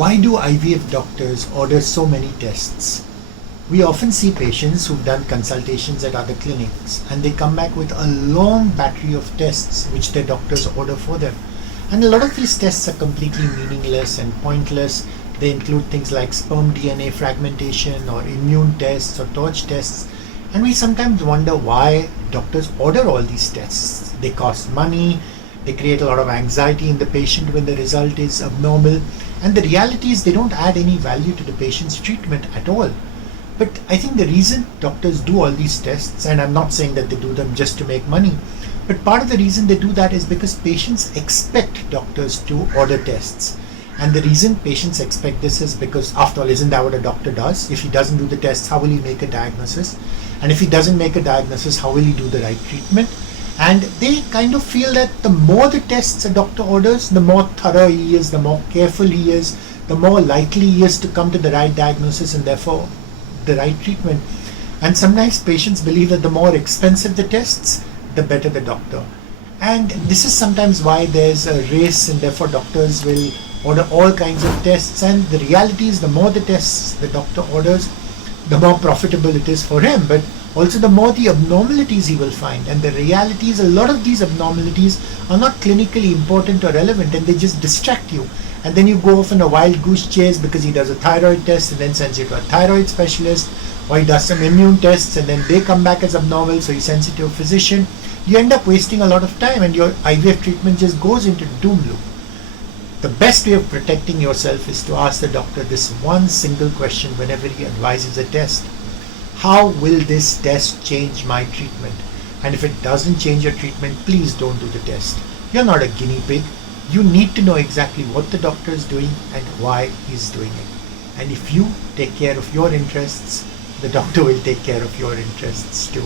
Why do IVF doctors order so many tests? We often see patients who've done consultations at other clinics and they come back with a long battery of tests which their doctors order for them. And a lot of these tests are completely meaningless and pointless. They include things like sperm DNA fragmentation or immune tests or torch tests. And we sometimes wonder why doctors order all these tests. They cost money, they create a lot of anxiety in the patient when the result is abnormal. And the reality is they don't add any value to the patient's treatment at all. But I think the reason doctors do all these tests, and I'm not saying that they do them just to make money, but part of the reason they do that is because patients expect doctors to order tests. And the reason patients expect this is because, after all, isn't that what a doctor does? If he doesn't do the tests, how will he make a diagnosis? And if he doesn't make a diagnosis, how will he do the right treatment? And they kind of feel that the more the tests a doctor orders, the more thorough he is, the more careful he is, the more likely he is to come to the right diagnosis and therefore the right treatment. And sometimes patients believe that the more expensive the tests, the better the doctor. And this is sometimes why there's a race, and therefore doctors will order all kinds of tests. And the reality is the more the tests the doctor orders, the more profitable it is for him, but also the more the abnormalities he will find. And the reality is a lot of these abnormalities are not clinically important or relevant, and they just distract you. And then you go off on a wild goose chase because he does a thyroid test and then sends you to a thyroid specialist, or he does some immune tests and then they come back as abnormal, so he sends it to a physician. You end up wasting a lot of time and your IVF treatment just goes into doom loop. The best way of protecting yourself is to ask the doctor this one single question whenever he advises a test. How will this test change my treatment? And if it doesn't change your treatment, please don't do the test. You're not a guinea pig. You need to know exactly what the doctor is doing and why he's doing it. And if you take care of your interests, the doctor will take care of your interests too.